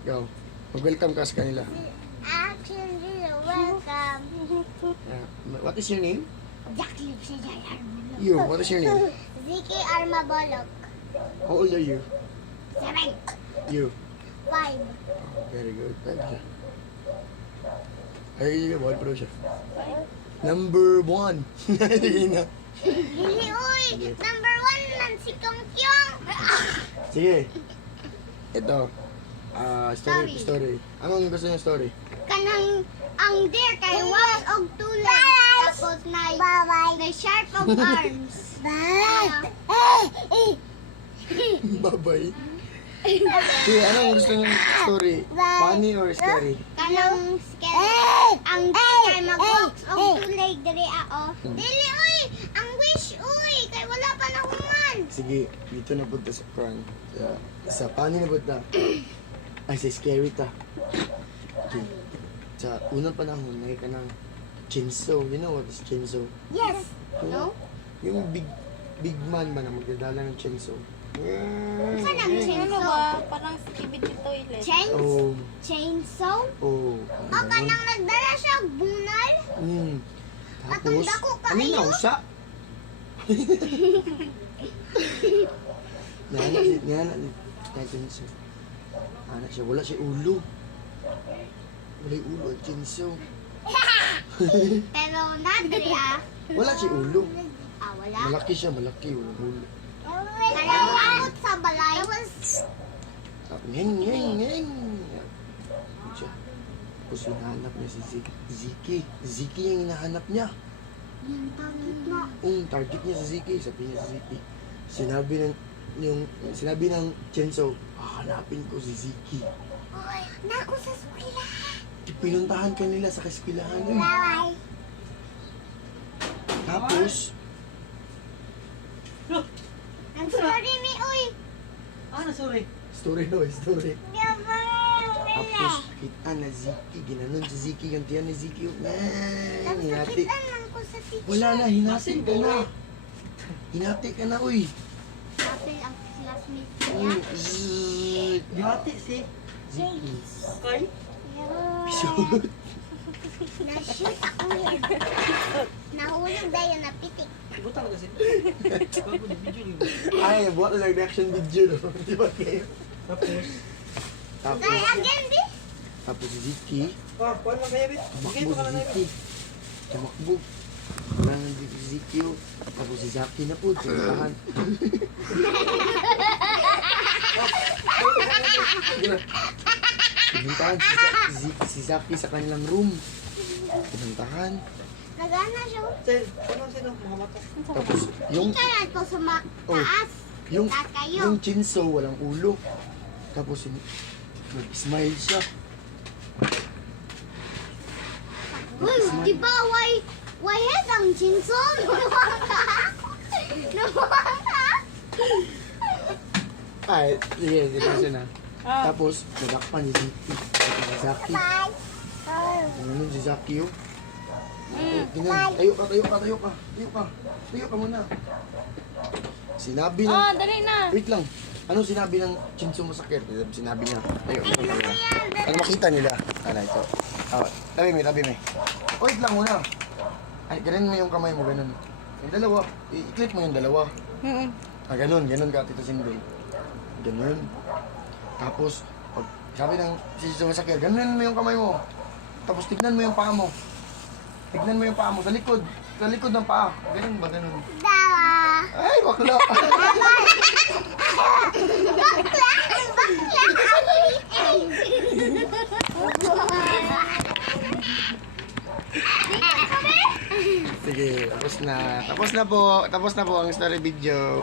Go. Mag-welcome ka sa kanila. Actually, welcome. Yeah. What is your name? Jacqueline Armabolok. You. What is your name? Ziki Armabolok. How old are you? 7. You. 5. Oh, very good. Thank you. Ay, bawal pa daw siya. Number 1. Sige na. Dili, uy! Number 1 man si Kyong Kyong. Sige. Ito. Story. Story. Anong gusto niyo story? Kanang ang deer kay was og tulad. Tapos na sharp og arms. Bye-bye. Sige, anong gusto niyo story? Funny or scary? Kanang scary. Ang deer kay mag-walks og tulay diri ao. Dili, uy! Ang wish, uy! Kay wala pa na human. Sige, dito na punta sa Kwan. Sa funny na punta. Ay, sa scary ta. Okay. Sa unang panahon, ka ng chainsaw. You know what is chainsaw? Yes. No? Yung big man ba na magdadala ng chainsaw? Saan ang Ano chainsaw? ba? Parang skibid yung toilet. Oh, Chainsaw? oh. O kanang nagdala siya og bunal? Tapos, dako ka ano na kayo? usa? Nana ni chainsaw. Ana siya, wala siya ulo. Wala yung ulo ang chainsaw. Pero nadri Wala siya ulo. wala. Malaki siya, malaki. Walang ulo. Kaya amot sa balay. Ngeng. Siya. Tapos hinahanap niya si Ziki. Ziki yung hinahanap niya. Yung target na. Target niya si Ziki. Sabi niya si Ziki. Sinabi ng Chenzo, hahanapin ko si Ziki. Uy, naku sa skwila. Pinuntahan ka nila sa kaskwilahan. Bye. Tapos, I'm sorry, mi, uy. Sorry. story. Tapos, Tapos, kita na Ziki. Ginanon si Ziki yung tiyan ni Ziki. Hinati. nakitan lang ko sa teacher. Wala na, hinati ka na. Hinati ka na, uy. Apil ang classmate niya. Zzz. Gihati si Ziki. Kay. Shoot. Na-shoot ako yan. Nahulog dahil napitik. Buta ka kasi. Bago ni video ni. Ay, buat lang reaction video. Di ba kayo? Tapos. Tapos, Dahil again, di? tapos si Ziki. Kuan man kaya bit. Okay Tumakbo pa ka si na Ziki. Tumakbo. Wala nang si Ziki. Tapos si Zaki na po. Sintahan. Pinuntahan si Zaki sa kanilang room. Pinuntahan. Nagana siya. Sir, ano sino mga mata? Tapos yung Kaya ko sa Oh. taas. yung Taas kayo. yung chinso walang ulo. Tapos nag-smile siya. Uy, di ba why head ang chinson? Luwang ka? Luwang ka? Ay, sige, kasi na. Ah. Tapos nadakpan ni Zaki. Ganun si Zaki yun. Ganun. Tayo ka muna. Sinabi ng... Dali na. Wait lang. Anong sinabi ng Chinsu Masakit? Sinabi niya. Tayo. Ano makita nila? Ano ito? Tabi mo. Wait lang muna. Ay, ganun mo yung kamay mo, ganun. Yung dalawa. I-click mo yung dalawa. Ganun ka, Tito Cindy. Ganun. Tapos, pag sabi ng Chinsu Masakit, ganun mo yung kamay mo. Tapos tignan mo yung paa mo. Tignan mo yung paa mo sa likod. Sa likod ng paa. Ganun ba, ganun? Dawa. Ay, bakla! Bakla. Sige, tapos na. Tapos na po ang story video.